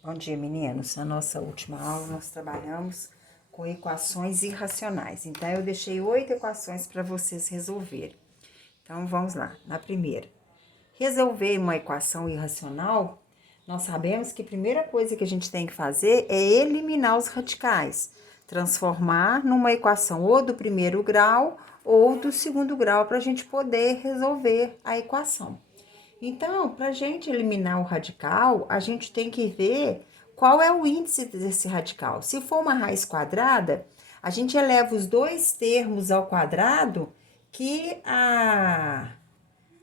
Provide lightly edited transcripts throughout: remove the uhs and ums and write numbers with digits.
Bom dia, meninos. Na nossa última aula, nós trabalhamos com equações irracionais. Então, eu deixei 8 equações para vocês resolverem. Então, vamos lá. Na primeira, resolver uma equação irracional, nós sabemos que a primeira coisa que a gente tem que fazer é eliminar os radicais, transformar numa equação ou do primeiro grau ou do segundo grau para a gente poder resolver a equação. Então, para a gente eliminar o radical, a gente tem que ver qual é o índice desse radical. Se for uma raiz quadrada, a gente eleva os dois termos ao quadrado, a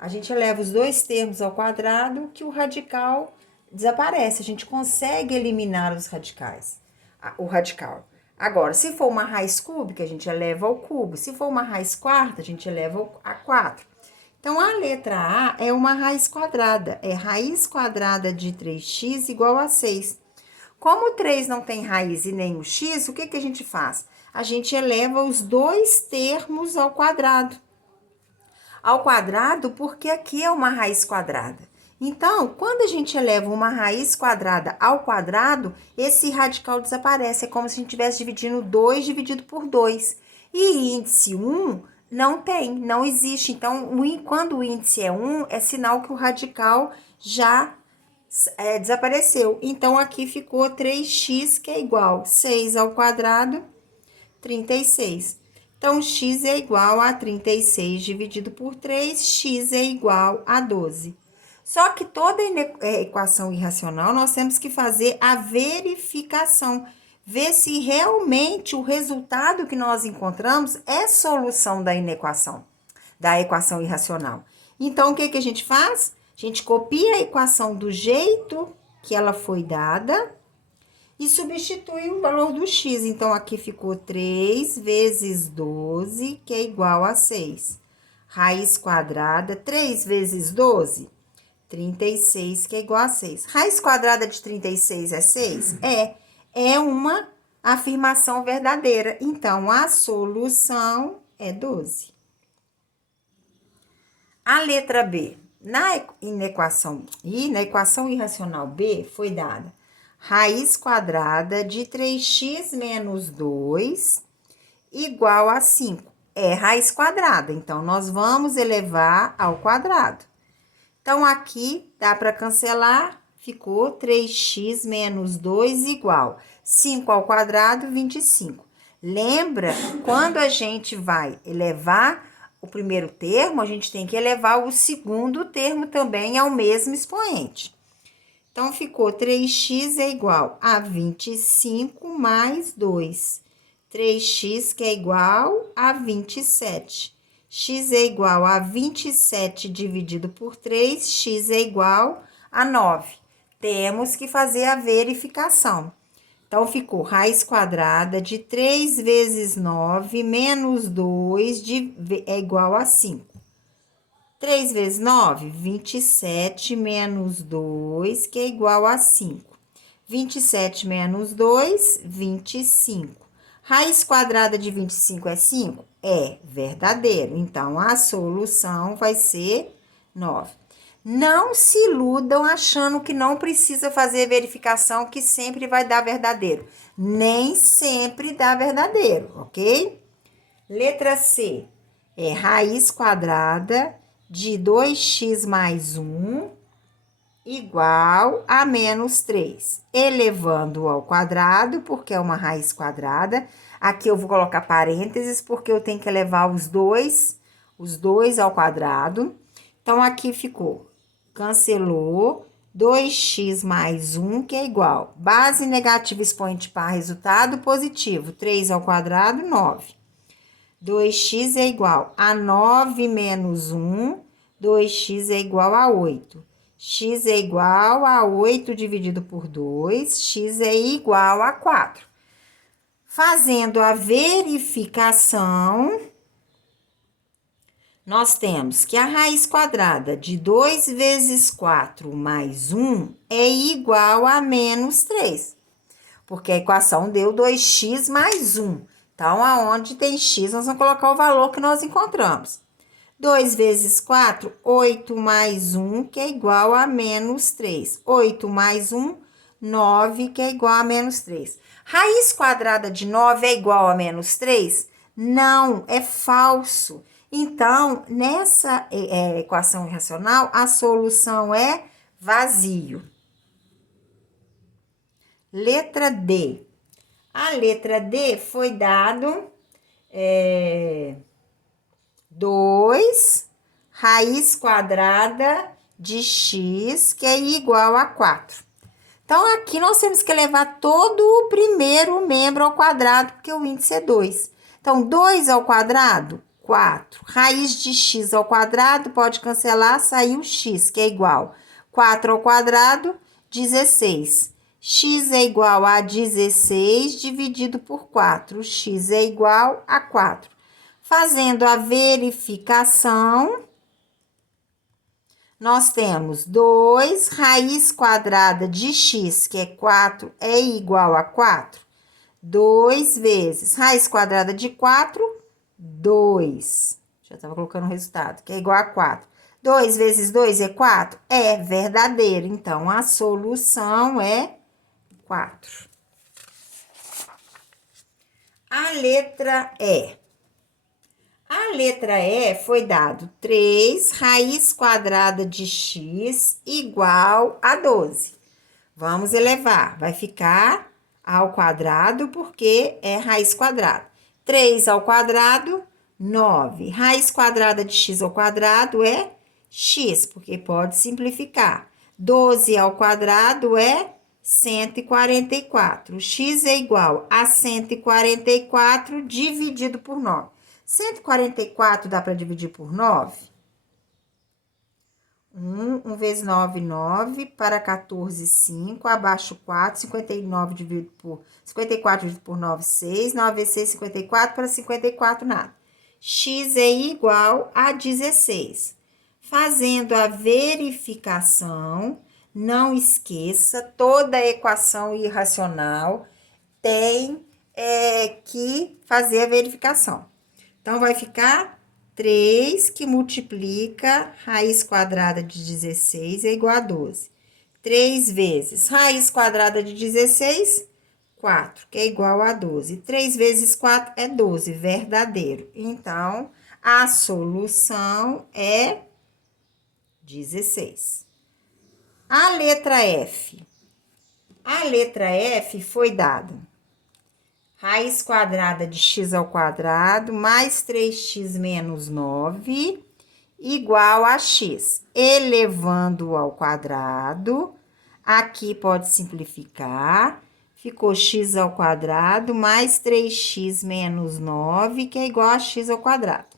gente eleva os dois termos ao quadrado, que o radical desaparece. A gente consegue eliminar os radicais, o radical. Agora, se for uma raiz cúbica, a gente eleva ao cubo. Se for uma raiz quarta, a gente eleva a 4. Então, a letra A é uma raiz quadrada. É raiz quadrada de 3x igual a 6. Como o 3 não tem raiz e nem o x, o que a gente faz? A gente eleva os dois termos ao quadrado. Ao quadrado, porque aqui é uma raiz quadrada. Então, quando a gente eleva uma raiz quadrada ao quadrado, esse radical desaparece. É como se a gente estivesse dividindo 2 dividido por 2. E índice 1 não existe. Então, quando o índice é 1, é sinal que o radical já desapareceu. Então, aqui ficou 3x, que é igual a 6 ao quadrado, 36. Então, x é igual a 36 dividido por 3, x é igual a 12. Só que toda equação irracional, nós temos que fazer a verificação, ver se realmente o resultado que nós encontramos é solução da equação irracional. Então, o que a gente faz? A gente copia a equação do jeito que ela foi dada e substitui o valor do x. Então, aqui ficou 3 vezes 12, que é igual a 6. Raiz quadrada, 3 vezes 12, 36, que é igual a 6. Raiz quadrada de 36 é 6? É uma afirmação verdadeira. Então, a solução é 12. A letra B. Na equação irracional B foi dada raiz quadrada de 3x menos 2 igual a 5. É raiz quadrada, então nós vamos elevar ao quadrado. Então, aqui dá para cancelar, ficou 3x menos 2 igual 5 ao quadrado, 25. Lembra, quando a gente vai elevar o primeiro termo, a gente tem que elevar o segundo termo também ao mesmo expoente. Então, ficou 3x é igual a 25 mais 2. 3x que é igual a 27. X é igual a 27 dividido por 3, x é igual a 9. Temos que fazer a verificação. Então, ficou raiz quadrada de 3 vezes 9 menos 2 é igual a 5. 3 vezes 9, 27 menos 2, que é igual a 5. 27 menos 2, 25. Raiz quadrada de 25 é 5? É verdadeiro. Então, a solução vai ser 9. Não se iludam achando que não precisa fazer verificação, que sempre vai dar verdadeiro. Nem sempre dá verdadeiro, ok? Letra C. É raiz quadrada de 2x mais 1 igual a menos 3. Elevando ao quadrado, porque é uma raiz quadrada. Aqui eu vou colocar parênteses, porque eu tenho que elevar os dois ao quadrado. Então, aqui ficou, cancelou, 2x mais 1, que é igual. Base negativa expoente par, resultado positivo. 3 ao quadrado, 9. 2x é igual a 9 menos 1, 2x é igual a 8. X é igual a 8 dividido por 2, x é igual a 4. Fazendo a verificação, nós temos que a raiz quadrada de 2 vezes 4 mais 1 é igual a menos 3. Porque a equação deu 2x mais 1. Então, aonde tem x, nós vamos colocar o valor que nós encontramos. 2 vezes 4, 8 mais 1, que é igual a menos 3. 8 mais 1, 9, que é igual a menos 3. Raiz quadrada de 9 é igual a menos 3? Não, é falso. Então, nessa equação irracional, a solução é vazio. Letra D. A letra D foi dado 2 raiz quadrada de x, que é igual a 4. Então, aqui nós temos que levar todo o primeiro membro ao quadrado, porque o índice é 2. Então, 2 ao quadrado, 4. Raiz de x ao quadrado, pode cancelar, saiu x, que é igual. 4 ao quadrado, 16. X é igual a 16 dividido por 4. X é igual a 4. Fazendo a verificação, nós temos 2 raiz quadrada de x, que é 4, é igual a 4. 2 vezes raiz quadrada de 4, 2. Já estava colocando o resultado, que é igual a 4. 2 vezes 2 é 4? É verdadeiro. Então, a solução é 4. A letra E. A letra E foi dado 3 raiz quadrada de x igual a 12. Vamos elevar, vai ficar ao quadrado porque é raiz quadrada. 3 ao quadrado, 9. Raiz quadrada de x ao quadrado é x, porque pode simplificar. 12 ao quadrado é 144. X é igual a 144 dividido por 9. 144 dá para dividir por 9? 1 vezes 9, 9. Para 14, 5. Abaixo 4. 54 dividido por 9, 6. 9 vezes 6, 54. Para 54, nada. X é igual a 16. Fazendo a verificação, não esqueça, toda equação irracional tem que fazer a verificação. Então, vai ficar 3 que multiplica raiz quadrada de 16 é igual a 12. 3 vezes raiz quadrada de 16, 4, que é igual a 12. 3 vezes 4 é 12, verdadeiro. Então, a solução é 16. A letra F. A letra F foi dada raiz quadrada de x ao quadrado mais 3x menos 9 igual a x. Elevando ao quadrado, aqui pode simplificar. Ficou x ao quadrado mais 3x menos 9, que é igual a x ao quadrado.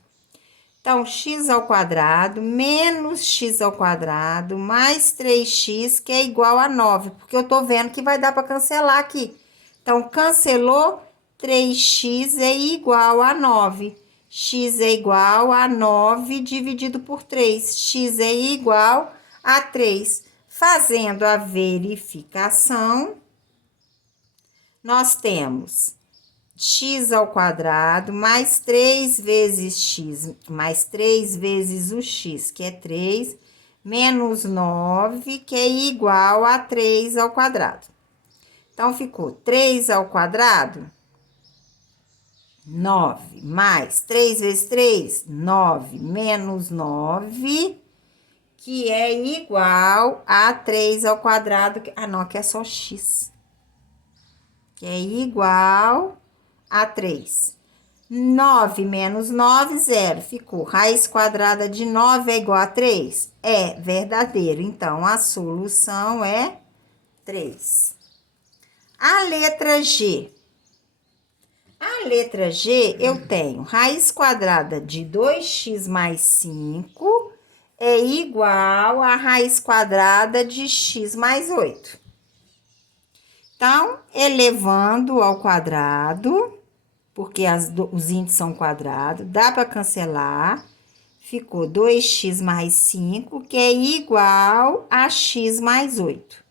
Então, x ao quadrado menos x ao quadrado mais 3x, que é igual a 9, porque eu tô vendo que vai dar para cancelar aqui. Então, cancelou, 3x é igual a 9. X é igual a 9 dividido por 3. X é igual a 3. Fazendo a verificação, nós temos x ao quadrado mais 3 vezes x, mais 3 vezes o x, que é 3, menos 9, que é igual a 3 ao quadrado. Então, ficou 3 ao quadrado, 9, mais 3 vezes 3, 9, menos 9, que é igual a 3 ao quadrado. Ah, não, aqui é só x. Que é igual a 3. 9 menos 9, 0. Ficou. Raiz quadrada de 9 é igual a 3? É verdadeiro. Então, a solução é 3. A letra G. A letra G, eu tenho raiz quadrada de 2x mais 5 é igual a raiz quadrada de x mais 8. Então, elevando ao quadrado, porque os índices são quadrados, dá para cancelar. Ficou 2x mais 5, que é igual a x mais 8.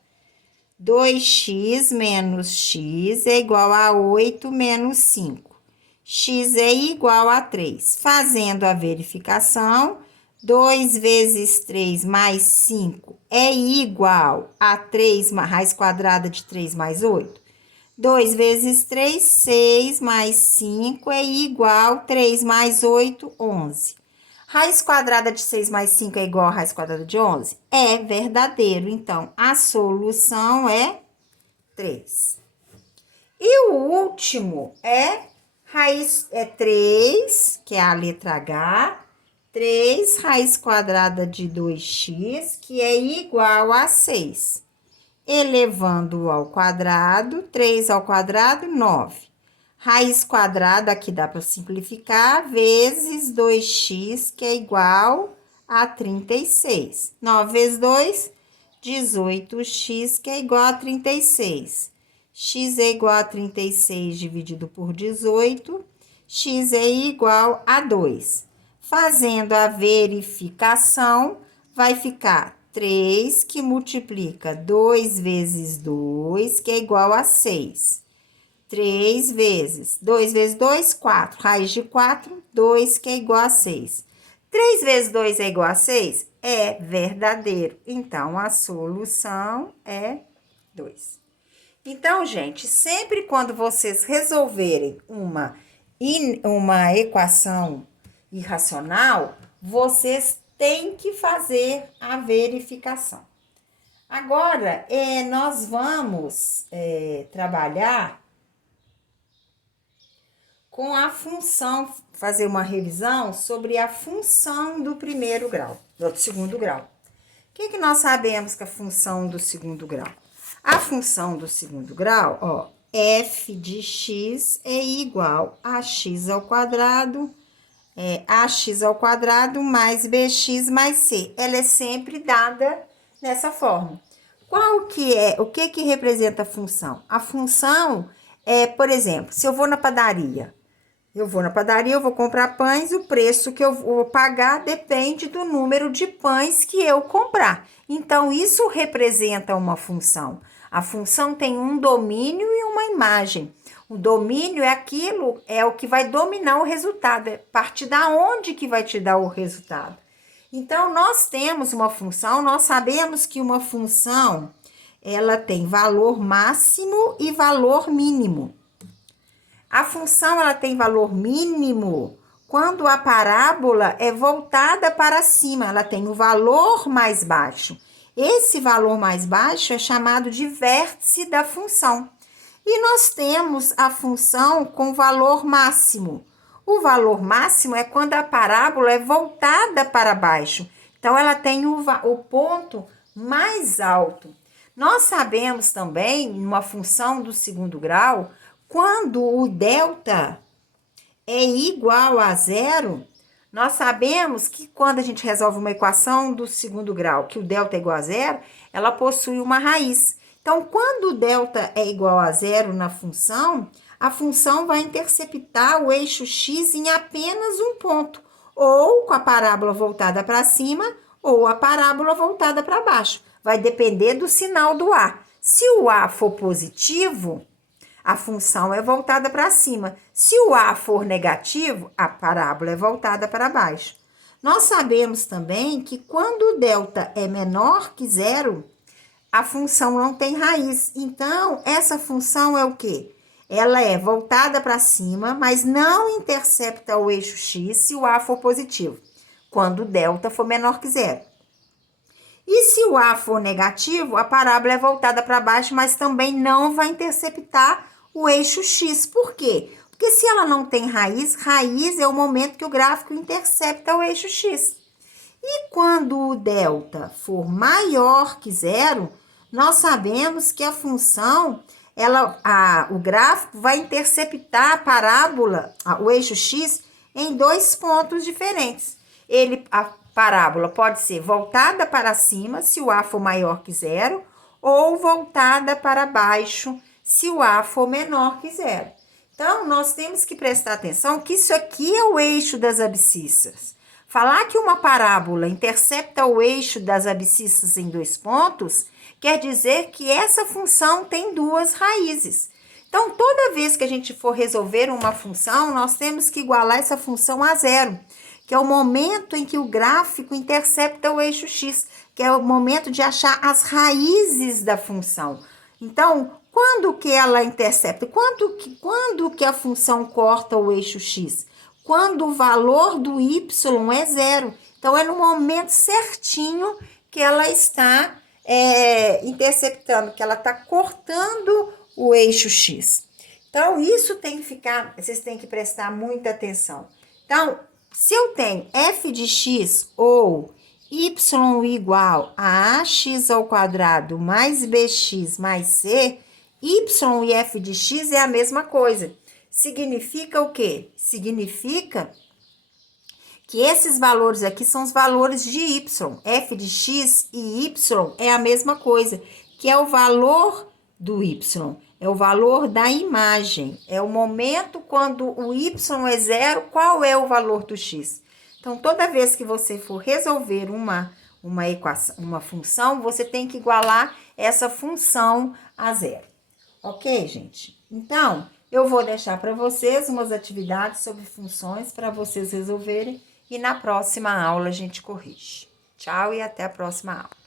2x menos x é igual a 8 menos 5. X é igual a 3. Fazendo a verificação, 2 vezes 3 mais 5 é igual a 3, raiz quadrada de 3 mais 8. 2 vezes 3, 6 mais 5 é igual a 3 mais 8, 11. Raiz quadrada de 6 mais 5 é igual a raiz quadrada de 11? É verdadeiro. Então, a solução é 3. E o último é 3, que é a letra H, 3 raiz quadrada de 2x, que é igual a 6. Elevando ao quadrado, 3 ao quadrado, 9. Raiz quadrada, aqui dá para simplificar, vezes 2x, que é igual a 36. 9 vezes 2, 18x, que é igual a 36. X é igual a 36 dividido por 18, x é igual a 2. Fazendo a verificação, vai ficar 3, que multiplica 2 vezes 2, que é igual a 6. 3 vezes 2 vezes 2, 4. Raiz de 4, 2, que é igual a 6. 3 vezes 2 é igual a 6? É verdadeiro. Então, a solução é 2. Então, gente, sempre quando vocês resolverem uma equação irracional, vocês têm que fazer a verificação. Agora, nós vamos trabalhar com a função, fazer uma revisão sobre a função do primeiro grau, do segundo grau. O que nós sabemos que é a função do segundo grau? A função do segundo grau, ó, f de x é igual a x ao quadrado, ax ao quadrado mais bx mais c. Ela é sempre dada nessa forma. O que representa a função? A função é, por exemplo, se eu vou na padaria, eu vou comprar pães, o preço que eu vou pagar depende do número de pães que eu comprar. Então, isso representa uma função. A função tem um domínio e uma imagem. O domínio é o que vai dominar o resultado, é a partir da onde que vai te dar o resultado. Então, nós temos uma função, nós sabemos que uma função, ela tem valor máximo e valor mínimo. A função, ela tem valor mínimo quando a parábola é voltada para cima, ela tem o valor mais baixo. Esse valor mais baixo é chamado de vértice da função. E nós temos a função com valor máximo. O valor máximo é quando a parábola é voltada para baixo. Então, ela tem o ponto mais alto. Nós sabemos também, numa função do segundo grau, quando o delta é igual a zero, nós sabemos que quando a gente resolve uma equação do segundo grau, que o delta é igual a zero, ela possui uma raiz. Então, quando o delta é igual a zero na função, a função vai interceptar o eixo x em apenas um ponto, ou com a parábola voltada para cima, ou a parábola voltada para baixo. Vai depender do sinal do A. Se o A for positivo, a função é voltada para cima. Se o A for negativo, a parábola é voltada para baixo. Nós sabemos também que quando o delta é menor que zero, a função não tem raiz. Então, essa função é o quê? Ela é voltada para cima, mas não intercepta o eixo x se o A for positivo, quando o delta for menor que zero. E se o A for negativo, a parábola é voltada para baixo, mas também não vai interceptar o eixo x. Por quê? Porque se ela não tem raiz, raiz é o momento que o gráfico intercepta o eixo x. E quando o delta for maior que zero, nós sabemos que a função, o gráfico vai interceptar a parábola, o eixo x, em dois pontos diferentes. A parábola pode ser voltada para cima, se o A for maior que zero, ou voltada para baixo, se o A for menor que zero. Então, nós temos que prestar atenção que isso aqui é o eixo das abscissas. Falar que uma parábola intercepta o eixo das abscissas em dois pontos, quer dizer que essa função tem duas raízes. Então, toda vez que a gente for resolver uma função, nós temos que igualar essa função a zero. que é o momento em que o gráfico intercepta o eixo x, que é o momento de achar as raízes da função. Então, quando que ela intercepta? Quando que a função corta o eixo x? Quando o valor do y é zero. Então, é no momento certinho que ela está interceptando, que ela está cortando o eixo x. Então, isso tem que ficar, vocês têm que prestar muita atenção. Então, se eu tenho f de x ou y igual a ax ao quadrado mais bx mais c, y e f de x é a mesma coisa. Significa o quê? Significa que esses valores aqui são os valores de y. F de x e y é a mesma coisa, que é o valor do y, é o valor da imagem, é o momento quando o y é zero, qual é o valor do x. Então, toda vez que você for resolver uma equação, uma função, você tem que igualar essa função a zero. Ok, gente? Então, eu vou deixar para vocês umas atividades sobre funções para vocês resolverem e na próxima aula a gente corrige. Tchau e até a próxima aula.